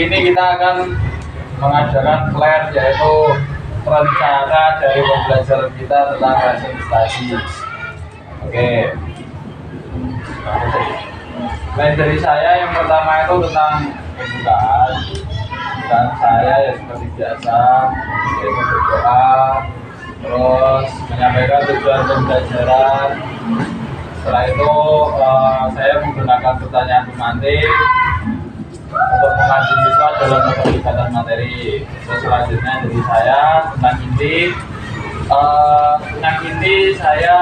Ini kita akan mengadakan plan, yaitu rencana dari pembelajaran kita tentang presentasi. Oke. Plan dari saya yang pertama itu tentang pembukaan. Dan saya ya seperti biasa, yaitu berdoa, terus menyampaikan tujuan pembelajaran. Setelah itu saya menggunakan pertanyaan pemantik untuk memancing siswa dalam keterlibatan materi. Terus selanjutnya dari saya tentang inti saya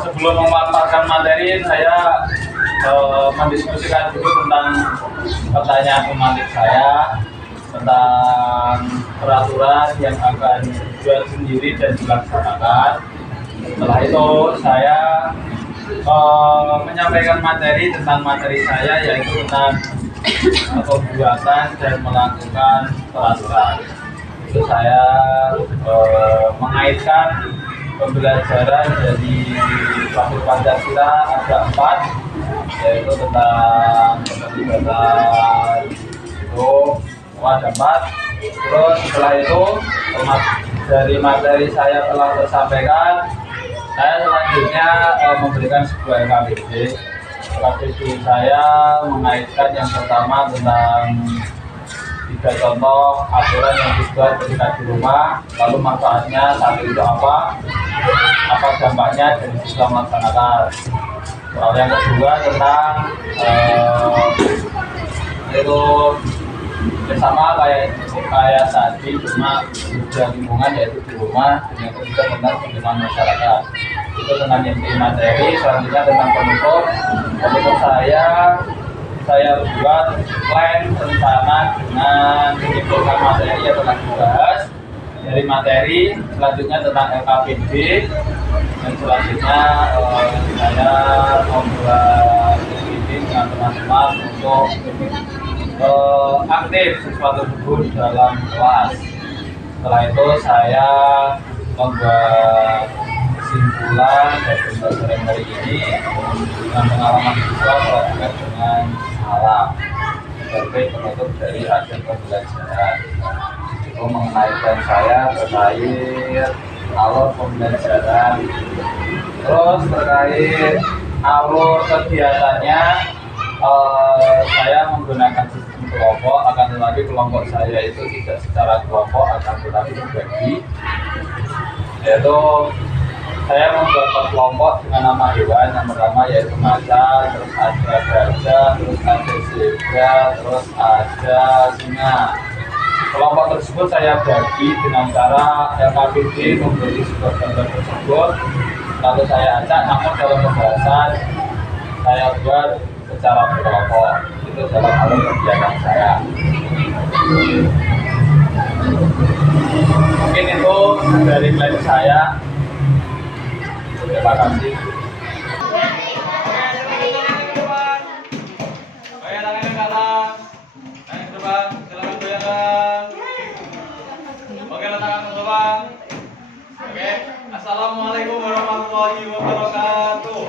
sebelum memaparkan materi saya mendiskusikan dulu tentang pertanyaan pemantik saya tentang peraturan yang akan dibuat sendiri dan dilaksanakan. Setelah itu saya menyampaikan materi tentang materi saya, yaitu tentang pembuatan dan melakukan peraturan. Itu saya mengaitkan pembelajaran dari Pasti Pancasila ada 4, yaitu tentang keterlibatan itu ada 4. Terus setelah itu dari materi saya telah tersampaikan, saya selanjutnya memberikan sebuah KBD. KBD saya mengaitkan yang pertama tentang 3 contoh aturan yang dibuat ketika di rumah, lalu manfaatnya saat itu apa dampaknya dan bisa melaksanakan. Lalu yang kedua tentang itu bersama kayak tadi, cuma sudah lingkungan yaitu di rumah. Dan yang ketiga tentang penerimaan masyarakat, itu tentang inti materi. Selanjutnya tentang penutup saya buat plan rencana dengan menyimpulkan materi yang telah dibahas dari materi. Selanjutnya tentang LKPD, dan selanjutnya saya membuat meeting dengan teman-teman untuk aktif siswa tersebut dalam kelas. Setelah itu saya membuat kesimpulan dari pembelajaran hari ini dengan pengalaman siswa terkait dengan alam sebagai penutup dari hasil pembelajaran. Itu mengenaikan saya terkait alur pembelajaran. Terus terkait alur kegiatannya, saya menggunakan sistem kelompok, akan tetapi kelompok saya itu tidak secara kelompok, akan tetapi berbagi, yaitu saya membuat kelompok dengan nama hewan. Yang pertama yaitu macan, terus ada gajah, terus ada zebra, terus ada singa. Kelompok tersebut saya bagi dengan cara LKPD memberi sebuah gambar tersebut, lalu saya acak, namun dalam pembahasan saya buat secara berkelompok. Itu dalam alur kegiatan saya. Mungkin itu dari plan saya. Terima kasih. Oke, assalamualaikum warahmatullahi wabarakatuh.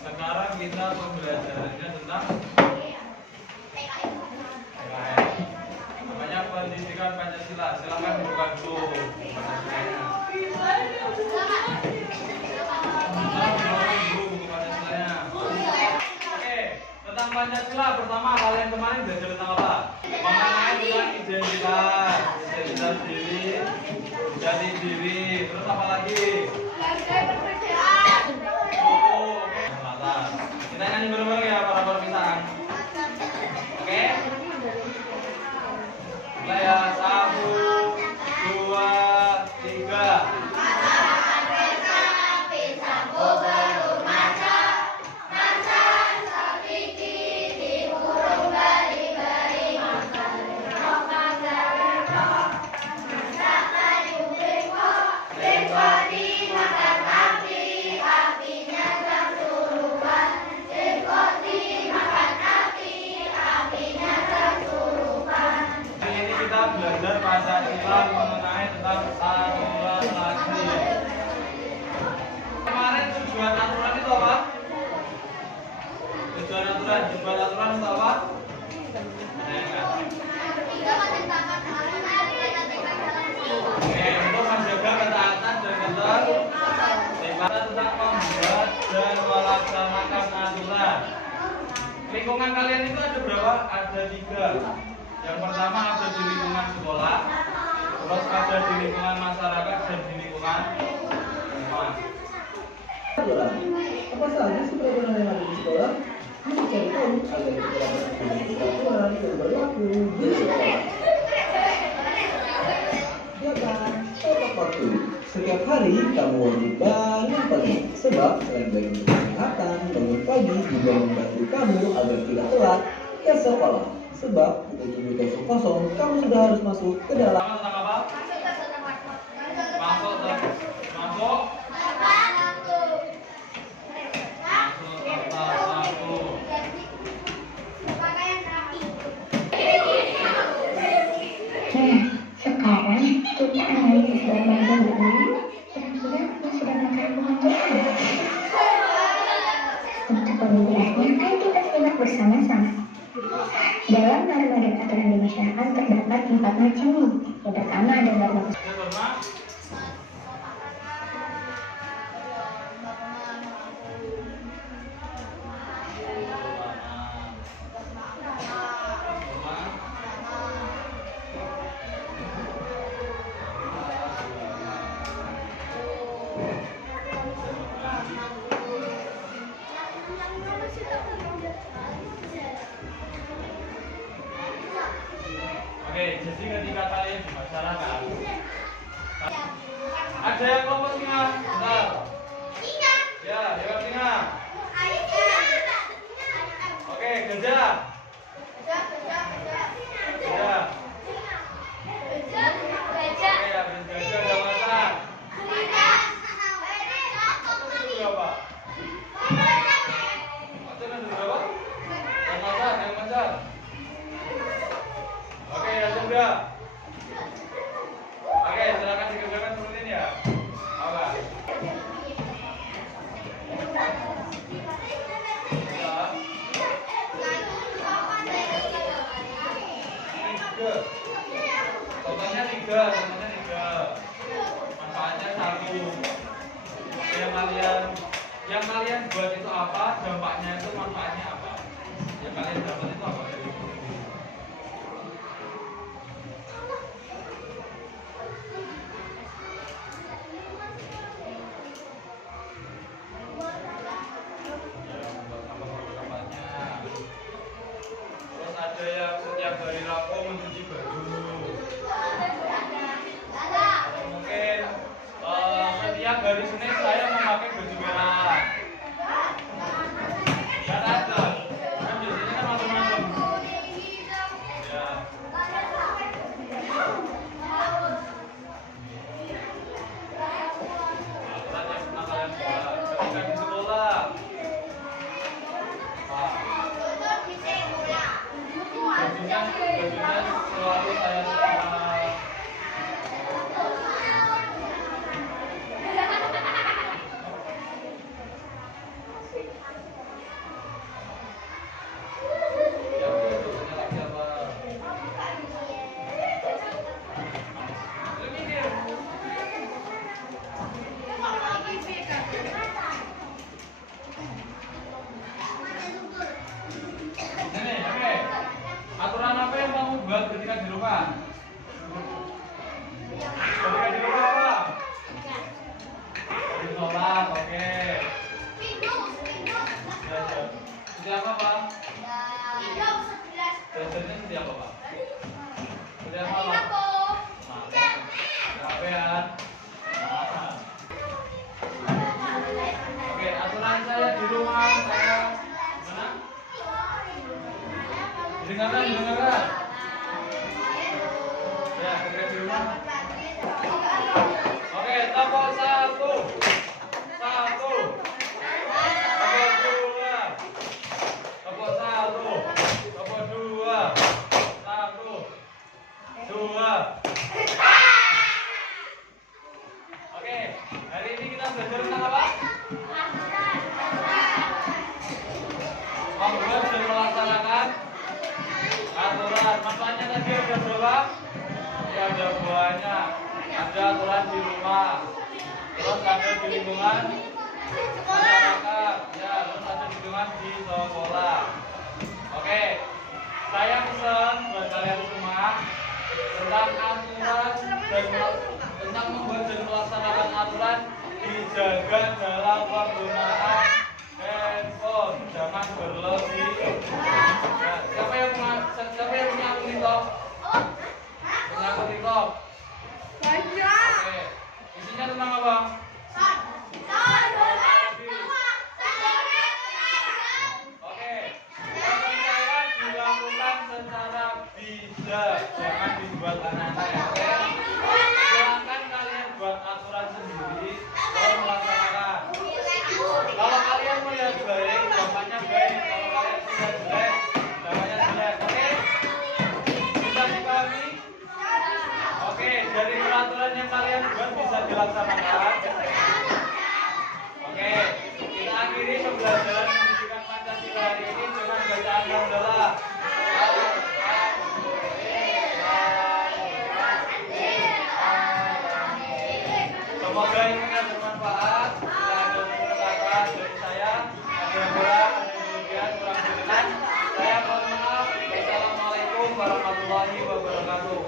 Sekarang kita pembelajarannya tentang namanya pendidikan Pancasila. Silakan dibuka dulu Pancasilanya. Oke, tentang Pancasila pertama kalian kemarin belajar tentang apa? Mengenai tentang identitas diri, jati diri, terus apa lagi? Kita nyanyi bareng-bareng ya. tujuan aturan itu apa? Tujuan aturan itu apa? Oke, untuk menjaga ketaatan dan ketertiban tentang membuat dan melaksanakan aturan. Lingkungan kalian itu ada berapa? Ada 3. Yang pertama ada di lingkungan sekolah, terus ada di lingkungan masyarakat dan di lingkungan rumah. Apa saja sih peraturan yang ada di sekolah? Kita cari tahu agar kita dapat peraturan yang berlaku di sekolah. Ya kan, tepat waktu. Setiap hari kamu wajib bangun pagi, sebab selain baik untuk kesehatan, bangun pagi juga membantu kamu agar tidak telat ke sekolah. Sebab pukul 7.00 kamu sudah harus masuk ke dalam. Sekarang kita analisis bagian ini. Kira-kira kamu sudah makan buah? Untuk pemilihannya kan kita simak bersama-sama. Dalam norma dan aturan di masyarakat terdapat 4 macam nih. Yang pertama ada norma. Oke, jadi ketika kalian di masyarakat, ada yang kelompok singa? Benar. Ya, hewan singa. Oke, gajah. Gajah. Oke, habis gajah ada macan. Itu berapa? Macan ada berapa? Yang macan. Oke, ada juga. Oke, silakan dikerjakan turunin ya. Apa? Contohnya tiga. Manfaatnya 1. Yang kalian buat itu apa? Dampaknya itu manfaatnya apa? Yang kalian dapat itu apa? Ada yang setiap hari Rabu mencuci baju. Mungkin setiap hari Senin saya memakai baju merah. Dan ada. Kan biasanya kan macam-macam. Ya. Aturan yang pernah kalian buat ketika di sekolah. Bajunya selalu saya aturan apa yang kamu buat ketika di rumah? Ketika di rumah apa? Di sholat, oke. Setiap apa? Jajannya setiap apa? Setiap apa? Apa ya? Oke, aturan saya di rumah saya mana? Dengarkan. Ya, ketika di rumah. Oke, topok 1. Topok 2. Topok 2. 1, 2. Oke, hari ini kita belajar tentang apa? ada berapa? Ya ada banyak. Ada aturan di rumah, terus ada di lingkungan masyarakat, ya, terus ada di lingkungan di sekolah. Oke, saya pesan buat kalian semua tentang aturan dan tentang membuat dan melaksanakan aturan dijaga dalam penggunaan handphone, jangan berlebihan. Nah, siapa yang punya akun TikTok? Punya akun TikTok? Oke, isinya tentang apa? Oke, pencairan dilakukan secara bijak, jangan dibuat aneh-aneh. Oke, silakan kalian buat aturan sendiri, lalu melaksanakan. Kalau kalian melihat baik, bapaknya baik. Kalau kalian melihat jelek, bapaknya jelek. Oke, bisa dipahami? Oke, dari peraturan yang kalian buat bisa dilaksanakan. Oke, kita akhiri pembelajaran pendidikan Pancasila hari ini dengan bacaan hamdalah. Semoga ilmunya bermanfaat. Bila ada kata dari saya, ada yang kurang, ada yang kelebihan, kurang berkenan, saya mohon maaf. Wassalamualaikum warahmatullahi wabarakatuh.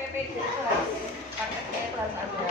PPD itu harus paketnya itu harus ada.